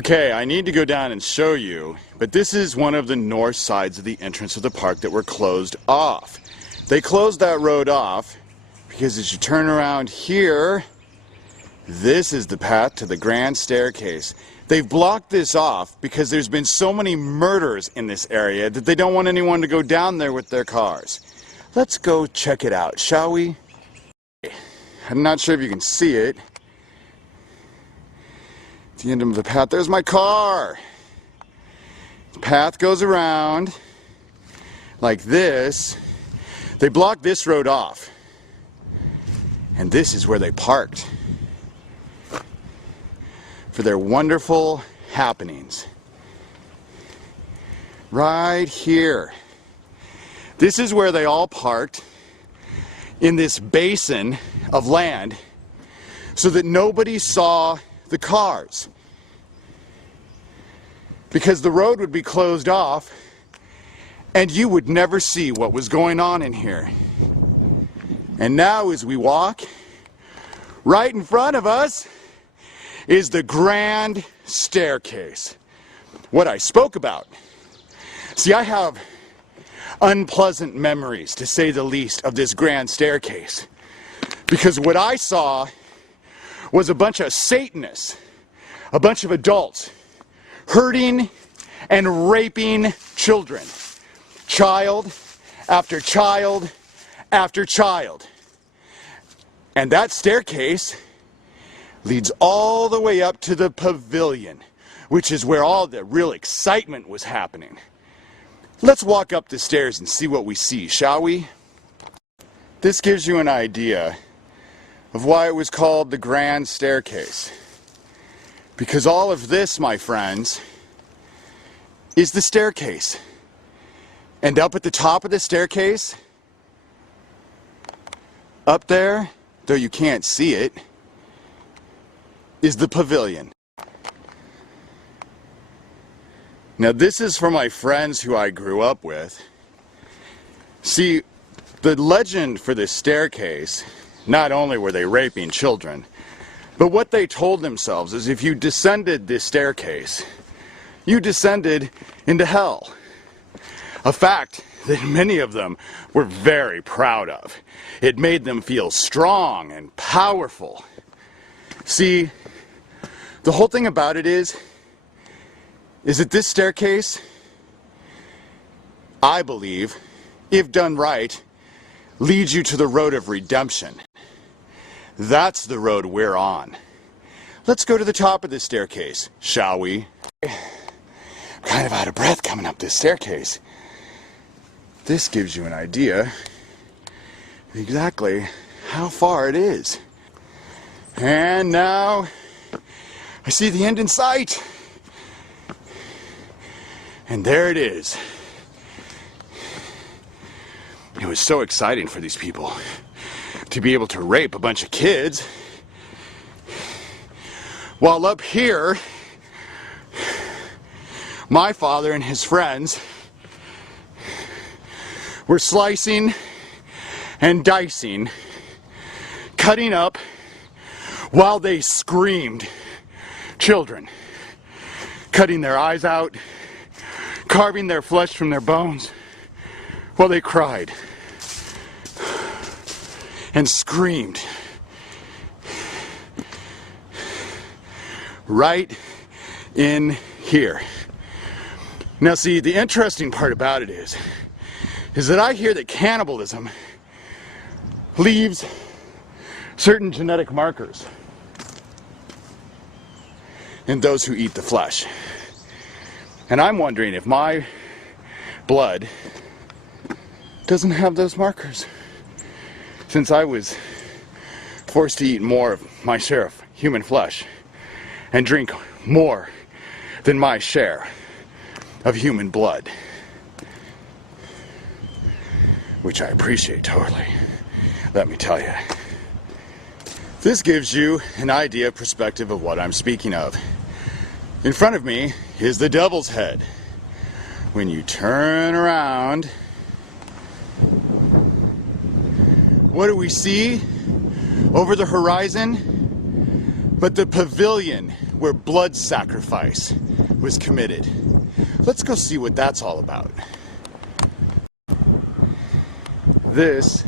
Okay, I need to go down and show you, but this is one of the north sides of the entrance of the park that were closed off. They closed that road off because as you turn around here, this is the path to the grand staircase. They've blocked this off because there's been so many murders in this area that they don't want anyone to go down there with their cars. Let's go check it out, shall we? I'm not sure if you can see it. At the end of the path, there's my car. The path goes around like this. They blocked this road off. And this is where they parked for their wonderful happenings. Right here. This is where they all parked in this basin of land so that nobody saw the cars. Because the road would be closed off and you would never see what was going on in here. And now as we walk, right in front of us is the grand staircase. What I spoke about. See, I have unpleasant memories, to say the least, of this grand staircase. Because what I saw was a bunch of Satanists, a bunch of adults, hurting and raping children. Child after child after child. And that staircase leads all the way up to the pavilion, which is where all the real excitement was happening. Let's walk up the stairs and see what we see, shall we? This gives you an idea of why it was called the Grand Staircase. Because all of this, my friends, is the staircase. And up at the top of the staircase, up there, though you can't see it, is the pavilion. Now this is for my friends who I grew up with. See, the legend for this staircase, not only were they raping children, but what they told themselves is if you descended this staircase, you descended into hell. A fact that many of them were very proud of. It made them feel strong and powerful. See, the whole thing about it is that this staircase, I believe, if done right, leads you to the road of redemption. That's the road we're on. Let's go to the top of this staircase, shall we? I'm kind of out of breath coming up this staircase. This gives you an idea of exactly how far it is. And now I see the end in sight. And there it is. It was so exciting for these people to be able to rape a bunch of kids, while up here, my father and his friends were slicing and dicing, cutting up while they screamed children, cutting their eyes out, carving their flesh from their bones while they cried and screamed. Right in here. Now see, the interesting part about it is that I hear that cannibalism leaves certain genetic markers in those who eat the flesh. And I'm wondering if my blood doesn't have those markers, since I was forced to eat more of my share of human flesh and drink more than my share of human blood, which I appreciate totally, let me tell you. This gives you an idea, perspective of what I'm speaking of. In front of me is the Devil's Head. When you turn around, what do we see over the horizon? But the pavilion where blood sacrifice was committed. Let's go see what that's all about. This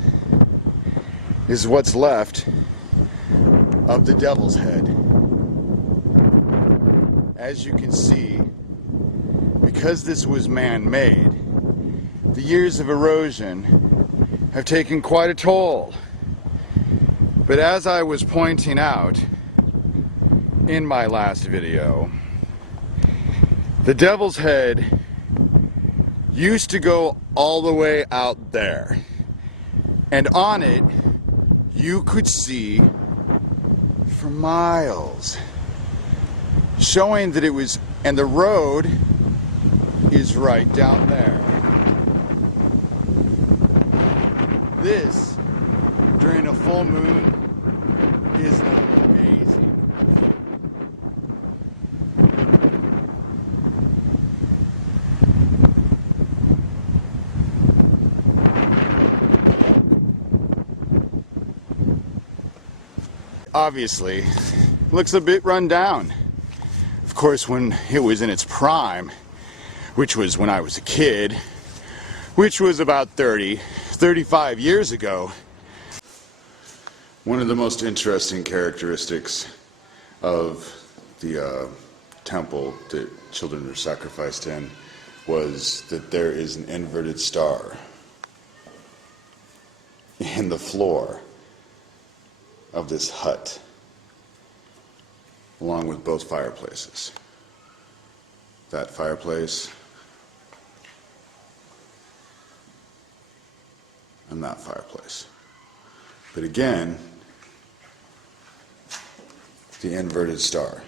is what's left of the devil's head. As you can see, because this was man-made, the years of erosion have taken quite a toll. But as I was pointing out in my last video, the devil's head used to go all the way out there. And on it, you could see for miles, showing that it was, and the road is right down there. This, during a full moon, is an amazing view. Obviously, looks a bit run down. Of course, when it was in its prime, which was when I was a kid, which was about 35 years ago. One of the most interesting characteristics of the temple that children are sacrificed in was that there is an inverted star in the floor of this hut, along with both fireplaces. That fireplace and that fireplace. But again, the inverted star.